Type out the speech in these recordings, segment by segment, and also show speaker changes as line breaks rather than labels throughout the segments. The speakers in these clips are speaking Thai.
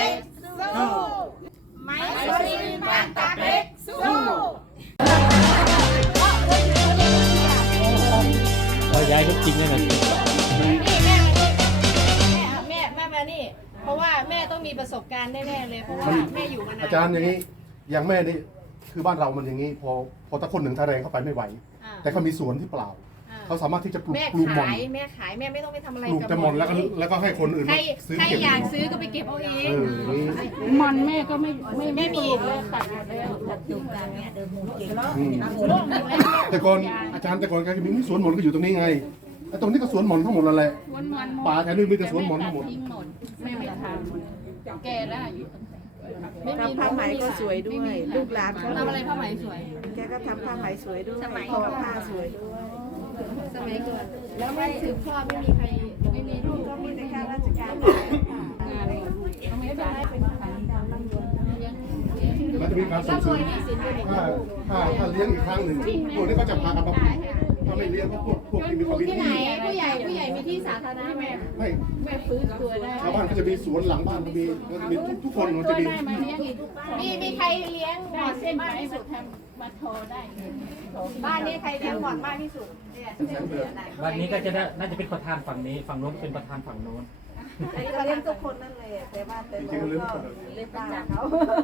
ล็กสู้ ไม้สุรินทร์บางตาเล็กสู้
เราย้ายก็จริงเลยนะ
นี่แม่มานี่แม่แม่มานี่ เพราะว่าแม่ต้องมีประสบการณ์แน่ๆเลย เพราะว่าแม่อยู่มานาน
อาจารย์อย่างนี้อย่างแม่นี่คือบ้านเรามันอย่างนี้ พอพอตะคนหนึ่งทาแรงเข้าไปไม่ไหว
อ่า
แต่เขามีสวนที่เปล่า
อ่า
เขาสามารถที่จะปลูก
แม่
ปลูกหม่อน
ขายแม่ขายแม่ไม่ต้องไปทำอะไร
ปลูก
กับ
แต่หม่อนแล้วก็
เลย
แล้วก็ให้คนอื่น
ใคร
ซื้อ
ใคร
เก็บ
อยากซื้อก็ไปเก็บเอาเอ
เองออย่างนี้
มันแม่ก็ไม่ไม่
ไม่มี
ตัดหมดแล้ว
อืมแต่ก่อนอาจารย์แต่ก่อนแกก็มีสวนหม่อนก็อยู่ตรงนี้ไงไอ้ตรงนี้ก็สวนหม่อนทั้งหมดนั่นแหละ
วันวัน
ป่าแถวนี้มีแต่สวนหม่อนทั้งหมด
ทิ้งหมดแม่ไม่ทำแกแล้วอายุตั้งแต่
ไม่มี
ทำผ้าไหมก็สวยด้วย ลูกหลานเขา
ทำอะไรผ้าไหมสวย
แกก็ทำผ้าไหมสวยด้วยทอผ้าสวยด้วย
สมัยก่อนแล้วไม่สืบทอดไม่มีใครไม่มีลูก
ก็มีแต่ข้าราชการ
งานต้องไม่จ่าย
แล้วจะมีการส่งเสริมถ้าถ้าถ้าเลี้ยงอีกครั้งหนึ่งพวกนี้ก็จะพากันมาปลูก ถ้าไม่เลี้ยงก็พวกพวกที่มีความมี
ที่ไหน
ที่
ผู้ใหญ่ผู้ใหญ่มีที่สาธารณะไหม
ไม่
แม่ฟื้นตัวได้
ชาวบ้านก็จะมีสวนหลังบ้านก็มีก็จะมีทุกทุกคนมัน
ตั
จะ
ว
มี
ได้มาเลี้ยงอีก
มีมีใครเลี้ยงหม
ได้
อน
เส้นไหม
มากที่
มา
สุด
ทำมาโทรได้
บ้านนี้ใครเลี้ยงหมอนมากที่สุด
วันนี้ก็จะได้น่าจะเป็นประธานฝั่งนี้ ฝั่งโน้นเป็นประธานฝั่งโน้น
ก็เลี้ยงทุกคนนั่นแหละแต่ว่าแต่เราก็เลี้ยงบ้านเขา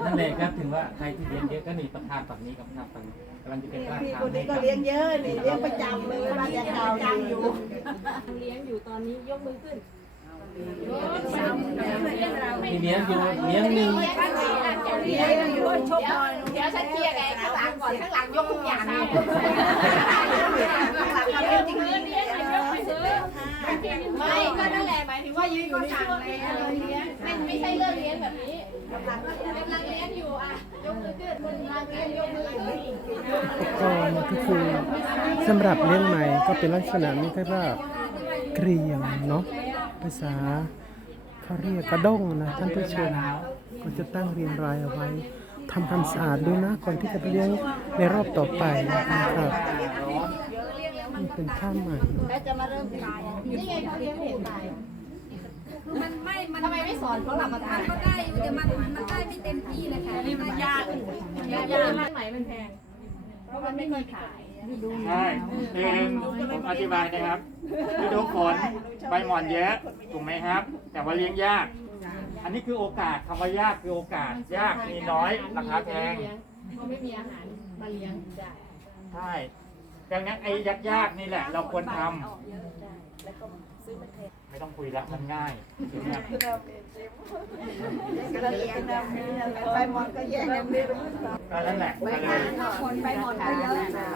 นั่นแหละครับถึงว่าใครที่เรียนเยอะก็นี่ประธานฝั่งนี้กับประธานฝั่งนี้กำลังจะเป็นประ
พี่
ธาน
คนนี้ก็เลี้ยงเยอะนี่เลี้ยงประจำเลยบ้านยาเก่าอยู่
เลี้ยงอยู่ตอนนี้ยกมือขึ้น
ที่เลี้ยงอยู่เลี้ยงหนึ่ง
เลี้ยงอยู่ชกเดี๋ยวฉันเคลียร์ไงข้างหลังก่อนข้างหลังยกทุกอย่างเลย ไม่ก็นั่นแหละหมายถึงว่ายืนอยู่ในช่วงนี้เลี้ยงไม่ไม่ใช่เลิกเลี้ยงแบบนี้กำลังเลี้ยงอยู่อะยกมือขึ้นกำลังเลี้ยงยกมือขึ้น
ก็ก็คือสำหรับเลี้ยงใหม่ก็เป็นลักษณะนี้ก็ว่าเกรียงเนาะภาษาเขาเรียกกระด้งนะท่านผู้ชมก็จะตั้งเรียงรายเอาไว้ทำความสะอาดด้วยนะก่อนที่จะไปเลี้ยงในรอบต่อไปนะครับ นี่เป็นข้าวใหม่
แล้วจะมาเริ่มตายนี่ไงเขาเลี้ยงเห็นตาย
มันไม่มัน
ทำไมไม่สอนเขาหลับมาทาน
ก็ได้อยู่แต่มันมันได้ไม่เต็มที่นะคะนี่มันยาก
ยาวยามันไหมมันแพงเพราะมันไม่มีขาย
ใช่คือผมอธิบายนะครับฤดูฝนใบหมอนเยอะถูกไหมครับ แต่ว่าเลี้ยงยาก อันนี้คือโอกาสคำว่ายากคือโอกาส ยากมีน้อยราคาแพง
เขาไม่มีอาหารมาเลี้ยงได้
ใช่ ดังนั้นไอ้ยากๆนี่แหละ เราควรทำไม่ต้องคุยละมันง่ายนะครับ
ก็เลี้ยงนะไปมอนก็แย่งกันไม่รู้
ก็นั่นแหละก็เลย
คนไปหมดก็เยอะนะ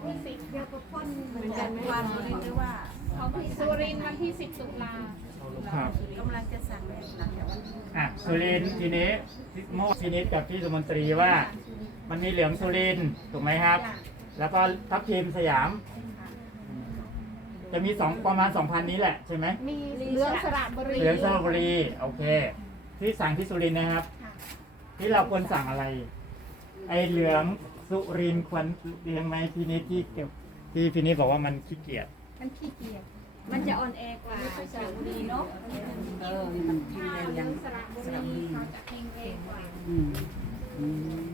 เหมือนกันไหม
วันนี้หรือว่า
สุรินทร์วันที่10ตุลา
ครับ
กำลังจะสั่งหลังจากวันนี้
อะสุรินทร์ทีนี้เมื่อวานพินิจกับพี่สมนตรีว่า มันมีเหลืองสุรินทร์ถูกไหมครับ แล้วก็ทัพทีมสยาม จะมีสองประมาณสองพันนี้แหละใช่ไหม
มีเรื่องสระบุรี
เหลืองสระบุรีโอเค ที่สั่งที่สุรินทร์นะครับ ที่เราควรสั่งอะไร ไอเหลืองสุรินทร์ควรเลี้ยงไหมพินิจที่เก็บที่พินิจบอกว่ามันขี้เกียจ
มันขี้เกียจมันจะอ่อนแอกว่าสระบุรีเนาะ
เออมันกินอะไรยัง
สระบุรีเขาจะเองเองกว่า
อืมอืม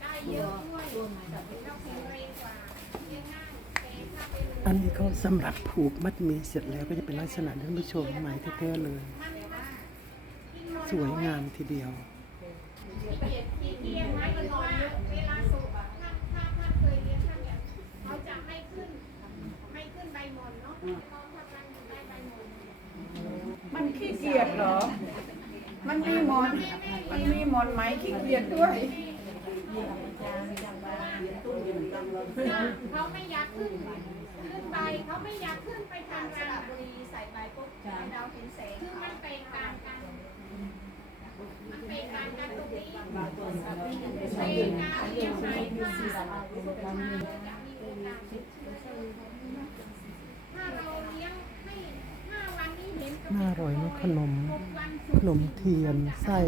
ได้เยอะด้วย ถ้าเป็น
อันนี้ก็สำหรับผูกมัดหมีเสร็จแล้วก็จะเป็นลักษณะท่านผู้ชมใหม่แท้ๆเลย สวยงามทีเดียว
ที่เลี้ยงไว้ก็นอนเยอะเวลาสุกอะถ้าถ้าถ้าเคยเลี้ยงท่านเนี่ยเขาจะไม่ขึ้นไม่ขึ้นใบหมอนเนาะเขาทำรังอยู่ใต้ใบหมอน
มันขี้เกียจเหรอ มันมีหมอน มันมีหมอนไหมขี้เกียจด้วย
เขาไม่อยากขึ้น ขึ้นไปเขาไม่อยากขึ้นไปทางสระบุรีใส่ใบปุ๊บเราเห็นแสงคือมันเป็นตามกันมันเป็นตามกันตรงนี้เป็นการเลี้ยงไหมถ้าสุดท้ายจะมีโอกาสถ้าเราเลี้ยงให้ห้าวันนี้เห็นกับ
น่าอร่อยเนอะขนม
หกวัน
ขนมเทียนไส้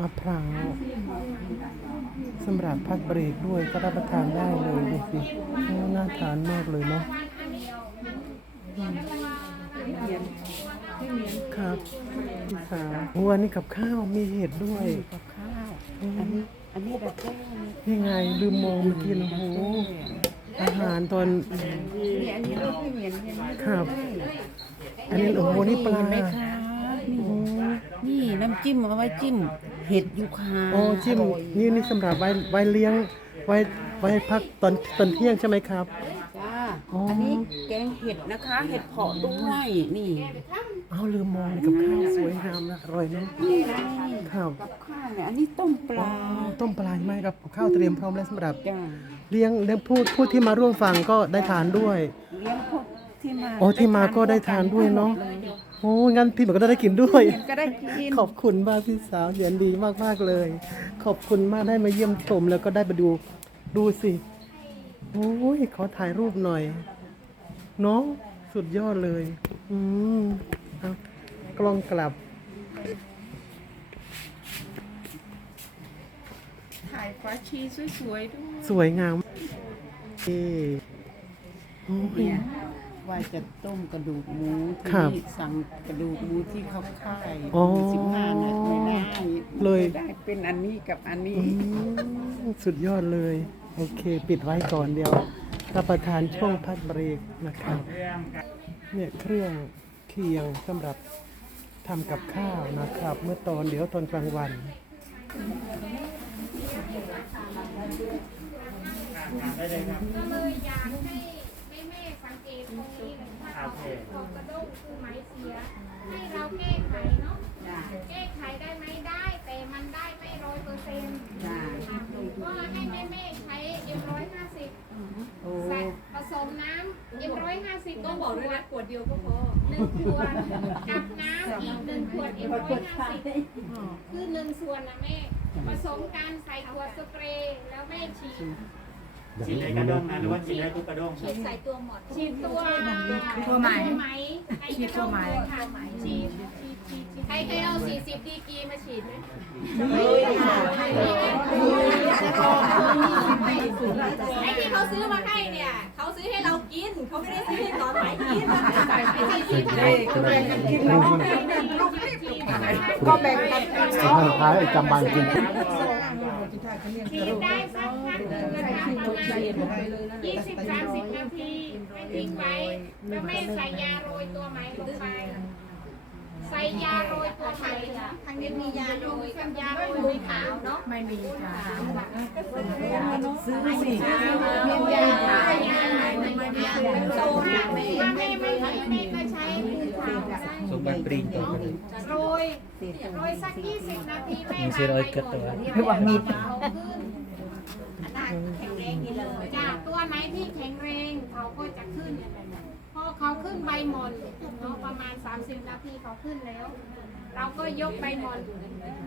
มะพร้าวสำหรับพักเบรกด้วยก็รับประทานได้เลยดูสิโอ้น่าทานมากเลยเนาะ
วันอันเดียวมัน
ครับ
เพี่
สาวโอ้อันนี้กับข้าวมีเห็ดด้วย
กับข้าว
อืม
อันนี้แบบแก้วนี่
นี่ไงลืมมองเมื่อกี้นะโอ้โหอาหารตอน
นี่อันนี้รูปพี่เหมียนเห็นไหม
ครับ อันนี้โอ้โหนี่ปลา
เห็นไหมคะนี่นี่น้ำจิ้มเอาไว้จิ้ม เห็ดยูคา
โอ้จิ้ม
ร่อย
นี่นี่สำหรับไว้ไว้เลี้ยงไว้ไว้พักตอนตอนเที่ยงใช่ไหมครับ
จ้า
อ๋ออั
อันนี้แกงเห็ดนะคะ เห็ดเผาะด้วยนี่
เอาลืมมองกับข้าวสวยงามนะอร่อยเนาะ
นี่ไง
ครับ
กับข้าวเนี่ยอันนี้ต้มป
อ๋อ
ลา
ต้มปลาใช่ไหมครับกับข้าวเตรียมพร้อมแล้วสำหรับ
จ้า
เลี้ยงเลี้ยงผู้ผู้ที่มาร่วมฟังก็ได้ทานด้วย
เลี้ยงพวกที่มา
โอ้ที่มาก็ได้ทานด้วยเนาะ โอ้งั้นพี่หมอก็ได้กินด้วย
ก็ได้กิน
ขอบคุณมากพี่สาวเย็นดีมากมากๆเลย ขอบคุณมากได้มาเยี่ยมชมแล้วก็ได้มาดูดูสิโอ้ยขอถ่ายรูปหน่อยเนาะสุดยอดเลย อืมเอากล้องกลับ
ถ่ายฟ้าชีสวยๆด้วย
สวยงามเอ้โอ้ย
เนี่ย ว่าจะต้มกระดูกหมู
ครับ
ที่สั่งกระดูกหมูที่เขาค่าย
อ๋อ
สิบห้าน่ะไม่ได้
เลย
ไม่ได้เป็นอันนี้กับอันนี้
อืมสุดยอดเลย โอเค ปิดไว้ก่อนเดียวรับประทานช่วงพักเบรกนะครับเนี่ยเครื่องเคียงสำหรับทำกับข้าวนะครับ เมื่อตอนเดี๋ยวตอนกลางวัน
ได้เลยครับ
ก็เลยอยากให้แม่แม่ๆสังเกตตรงนี้ เลยว่าเขาขอกระด้งคือไม้เสีย ให้เราแก้ไขเนาะแก้ไขได้ไหมได้ แต่มันได้ไม่ร้อยเปอร์เซ็นต์ก็ให้แม่แม่ๆใช้เอ็มร้อยห้าสิบใส่ผสมน้ำเอ็มร้อยห้าสิบก็บอกด้วยนะขวดเดียวก็พอหนึ่งขวดกับน้ำอีกหนึ่งขวดเอ็มร้อยห้าสิบ คือหนึ่งส่วนนะแม่ผสมกันใส่ขวดสเปรย์แล้วแม่ฉีด
ฉีดในกระด้งนะหรือว่าฉีดในทุกกระด้ง
ฉีดใส่ตัวหมดฉีดตัวตัวไหมฉีดตัวไหมค่ะฉีดฉีดฉีดฉีดให้ให้เอา 40 ดีกรีมาฉีดไหมไอ้ที่เขาซื้อมาให้เนี่ย เขาซื้อให้เรากิน เขาไม่ได้ซื้อให้ตอนไหนกินไอ้ที่ที่ทำให้ก็แบ่งกันกินแล้วก็แบ่งกันกิน
สุดท้ายจำบาน กิน
ฉีดได้สักพักหนึ่งนะคะประมาณยี่สิบสามสิบนาทีให้ทิ้งไว้แล้วแม่ใส่ยาโรยตัวไหมลงไป ใส่ยาโรยตัวไหมทางนี้มียาโรยกับยาโรยมีขาวเนาะ
ไม่มีค่ะ
ซื้อสิมียาขาวายาไม่มียาโซถ้าถ้าไม่ไม่ไม่ไม่ก็ใช้มือขาวได้
สมบัติปริงต่อไป
โรยโรยสักยี่สิบนาทีแม่
มีเสียร้อยเกิดตัว
หรือว่ามีเขาขึ้นจากตัวไหนที่แข็งแรงเขาก็จะขึ้นพอ เขาขึ้นใบหมอนเนาะประมาณ 30 นาทีเขาขึ้นแล้ว เราก็ยกใบหมอน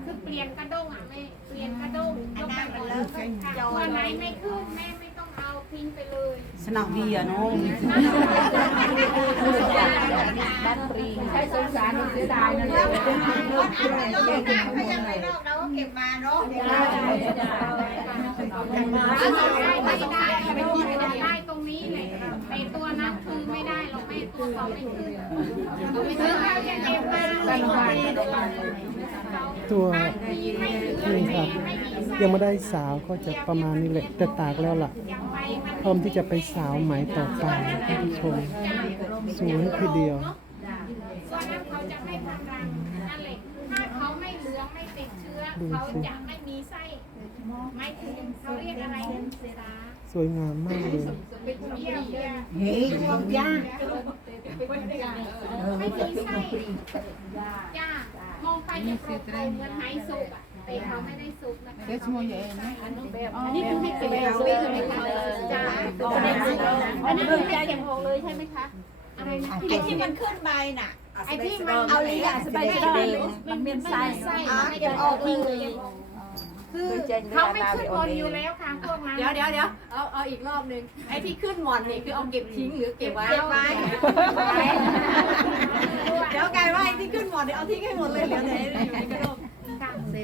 คือเปลี่ยนกระด้งอะไม่เปลี่ยนกระด้งยกใบหมอนแล้วก็ตัวไหนไม่ขึ้นแม่ไม่ต้องเอาทิ้งไปเลย
สนามเบียร์เนาะ
บ้านปรีใช้สงสารเสียดายนั่นเลย
เขายังไม่นอกเราก็เก็บมาเนาะไม่ได้ไม่ได้ไม่ได้ นี้เลยในตัวนั้นคือไม่ได้เราไม่ตัวเขาไม่ขึ้นคือเราจะเก็บมา
ตัว
ไม่ไม่เหลือ
นี่ครับยังไม่ได้สาวก็จะประมาณนี้แหละแต่ตากแล้วล่ะ พร้อมที่จะไปสาวไหมต่อไปท่านผู้ชมสวยทีเดียว
ส่วนนั้นเขาจะไม่ทำรังนั่นแหละถ้าเขาไม่เหลืองไม่ติดเชื้อเขาจะไม่มีไส้ไม่ถึงเขาเรียกอะไรเสดา
สวยงามมากเลย
เยี่ยมเยี่ยม
เฮ้ยย่า
ไม่มีไส้จ้ามองไปจะโปร่งโปร่งเหมือนไม้สุกอะแต่เขาไม่ได้สุกนะคะ
เดช่วยเยน
อันนี้คือให้เก็บเอาไว้ใช่ไหมคะจ้าอันนี้คือให้เก็บออกเลยใช่ไหมคะอะไรนะ
ไอ้ที่มันขึ้นใบน่ะ
ไอ้ที่มัน
เอาเลยอะสบายใจ
มันเป็นไส้ไส้ไม่ได้ออกเลย คือเขาไม่ขึ้นบนอยู่แล้วค่ะพวกนั้น
เดี๋ยวเดี๋ยวเดี๋ยวเอาเอาอีกรอบหนึ่งไอ้ที่ขึ้นหมอนนี่คือเอาเก็บทิ้งหรือเก็บไว้เก็บไว้เดี๋ยวกลายว่าไอ้ที่ขึ้นหมอนนี่เอาทิ้งให้หมดเลยเหลือแต่ไอ้อยู่ในกระโหลก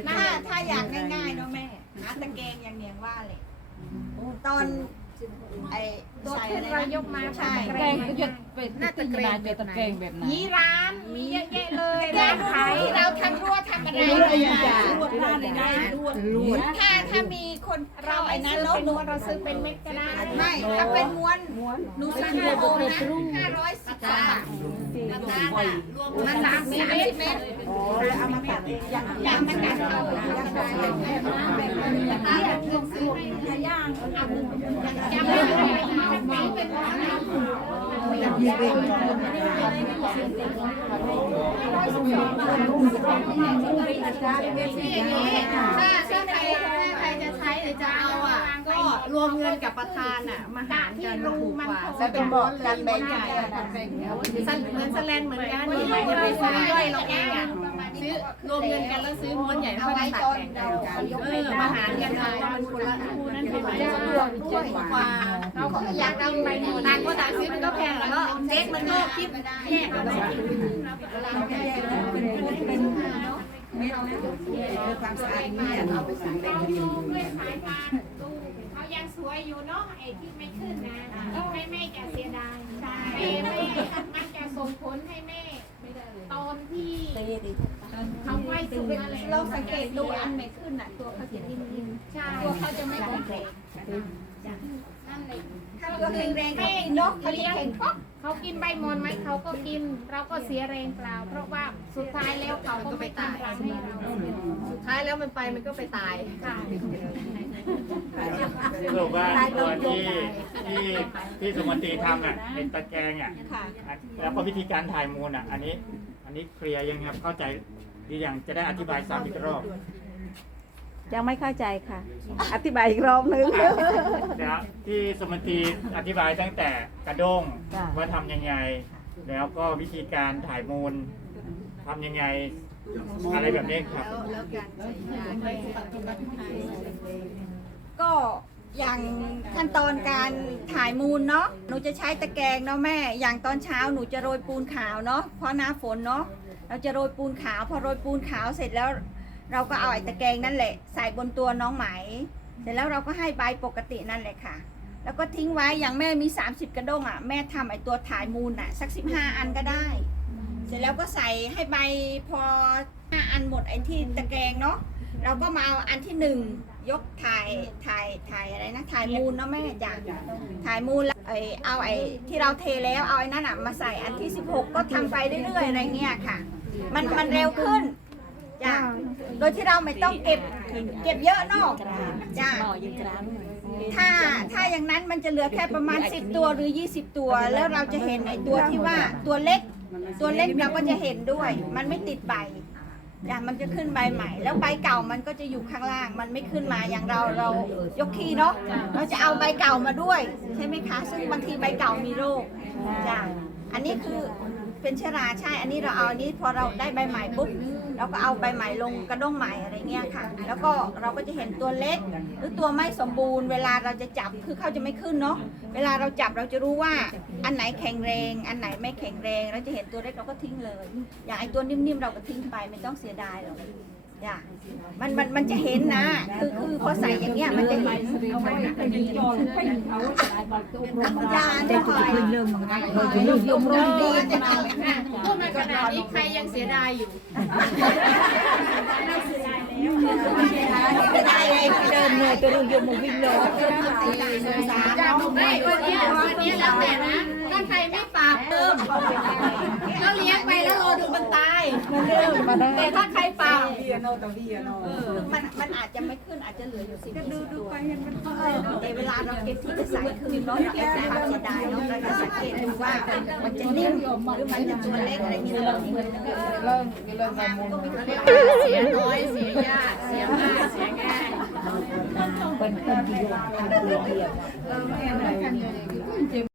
ถ้าถ้าอยากง่ายๆเนาะแม่หาตะแกรงอย่างเนียงว่าเลยตอน ไอ้
ตัว
ใส่
ขึ้
อะ
น
ไร
เรา
นะ
ยกมา
ใช่
แกงก็จะเป็นน่าจะเกรงเป็นตะแกรงแบบไหน
มีร้านมีเยอะแยะเลยร้านขาย
ที่เรายังจ่าถ้าถ้ามีคนเราไอ้นั้นเนาะหนู
เราซื้อเป็นเม็ดก็ได้
ไม่ถ้าเป็นม้วนหนูซื้อห้าโลนะห้าร้อยสิบบาท มันสามสิบเมตรเอามาตัดยังมาตัดเอาย่าง
จะไม่ได้เป็นเป็น
ถ้าถ้าใครถ้าใครจะใช้ รจะเอาอะ ก็รวมเงินกับประธานอะ มาหารกันถูกกว่า
แล้วเป็นบอกกันแบ่งกัน
เหมือนสแลนเหมือนกันนี่ไม่จะไปซื้อย่อยเราเองอะซื้อรวมเงินกันแล้วซื้อม้วนใหญ่เท่ากันตัดแบ่งกันเออมาหารกันเอามันคนละคู่นั้นเป็นจะสะดวกด้วยกว่าเราก็อยากเอาไปต่างคนต่างซื้อมันก็แพงแล้วก็เซ็ตมันก็คิดแยกกัน ไม่เอานะ
ความสะอาดเนี่ยเอาไปสั่งเป็นเรีด้วยสายตาดูเขายังสวยอยู่เนาะไอ้ที่ไม่ขึ้นนะให้แม่จะเสียดายแม่แม่มันจะส่งผลให้แม่ตอนที่ เขาไม่สุดอะไร
เราสังเกตดูอันไม่ขึ้นอะตัวเขาจะนิ่ม
ใช่
ๆตัวเขาจะไม่แข็งแรง
นั่นแหละ
ถ้าตัวแข็งแรงเขากินนกเขาจะแข็งป๊อก
เขากินใบมอนไหมเขาก็กิน เราก็เสียแรงเปล่า เพราะว่าสุดท้ายแล้วเขาก็ไม่ทำรังให้เรา
สุดท้ายแล้วมันไปมันก็ไปตาย
ค่ะ
สรุปว่าตัวที่ที่ที่สมนตรีทำอะเป็นตะแกรงอะ
ค่ะ
แล้วก็วิธีการถ่ายมูลอะ อันนี้ อันนี้เคลียร์ยังครับเข้าใจ ดีอย่างจะได้อธิบายซ้ำอีกรอบ
ยังไม่เข้าใจค่ะ อธิบายอีกรอบนึง
นะที่สมนตรีอธิบายตั้งแต่กระด้ง
จ้ะ
ว่าทำยังไง แล้วก็วิธีการถ่ายมูลทำยังไงอะไรแบบนี้ครับ
ก็อย่างขั้นตอนการถ่ายมูลเนาะหนูจะใช้ตะแกรงเนาะแม่ อย่างตอนเช้าหนูจะโรยปูนขาวเนาะเพราะหน้าฝนเนาะ เราจะโรยปูนขาว พอโรยปูนขาวเสร็จแล้ว เราก็เอาไอ้ตะแกรงนั่นแหละ ใส่บนตัวน้องไหม เสร็จแล้วเราก็ให้ใบปกตินั่นแหละค่ะ แล้วก็ทิ้งไว้อย่างแม่มี 30 กระด้งอะแม่ทำไอ้ตัวถ่ายมูลอะสัก 15 อันก็ได้ เสร็จแล้วก็ใส่ให้ใบพอห้าอันหมดไอ้ที่ตะแกรงเนาะเราก็มาเอาอันที่หนึ่งยกถ่ายถ่ายถ่ายอะไรนะถ่ายมูลเนาะแม่จ้ะถ่ายมูลแล้วไอเอาไอ้ที่เราเทแล้วเอาไอ้นั่นอะมาใส่อันที่ 16 ก็ทำไปเรื่อยๆอะไรเงี้ยค่ะ มันมันเร็วขึ้นจ้ะโดยที่เราไม่ต้องเก็บเก็บเยอะเนาะจ้ะถ้าถ้าอย่างนั้นมันจะเหลือแค่ประมาณ 10 ตัวหรือ 20 ตัว แล้วเราจะเห็นไอ้ตัวที่ว่าตัวเล็ก ตัวเล็กเราก็จะเห็นด้วย มันไม่ติดใบอย่างมันจะขึ้นใบใหม่ แล้วใบเก่ามันก็จะอยู่ข้างล่าง มันไม่ขึ้นมาอย่างเราเรายกขี้เนาะเราจะเอาใบเก่ามาด้วย ใช่ไหมคะ ซึ่งบางทีใบเก่ามีโรคจ้ะอันนี้คือ เป็นเชื้อราใช่ อันนี้เราเอาอันนี้พอเราได้ใบใหม่ปุ๊บเราก็เอาใบใหม่ลงกระด้งใหม่อะไรเงี้ยค่ะ แล้วก็เราก็จะเห็นตัวเล็ก หรือตัวไม่สมบูรณ์ เวลาเราจะจับคือเขาจะไม่ขึ้นเนาะเวลาเราจับเราจะรู้ว่าอันไหนแข็งแรง อันไหนไม่แข็งแรง เราจะเห็นตัวเล็กเราก็ทิ้งเลย อย่างไอตัวนิ่มๆเราก็ทิ้งไปไม่ต้องเสียดายหรอก จ้ะมันมันมันจะเห็นนะ คือคือพอใส่อย่างเงี้ยมันจะเห็นยาเนี่ยคอยยมรมดีจะมา
พูดมาขนาดนี้ใครยังเสียดายอยู่
ไม่ได้เลยเดินเลยไปดูยมวิ่งเลย
ไม่วันนี้วันนี้แล้วแต่นะถ้าใครไม่ปาบเติมก็เลี้ยงไปแล้วรายแต่ถ้าใครปราบ
มันมันอาจจะไม่ขึ้นอาจจะเหลืออยู่สิบดูดูไปเห็นมันแต่เวลาเราเก็บที่จะใส่คืนเนาะเราอาจจะความเสียดายเนาะเราจะสังเกตดูว่ามันจะนิ่มหรือมันจะตัวเล็กอะไรเงี้ยเราทิ้งเลย
เริ่มเริ่มการมูล
เสียน้อยเสียยากเสียมากเสียง่าย
เป็นคนที่ยกทำเดียว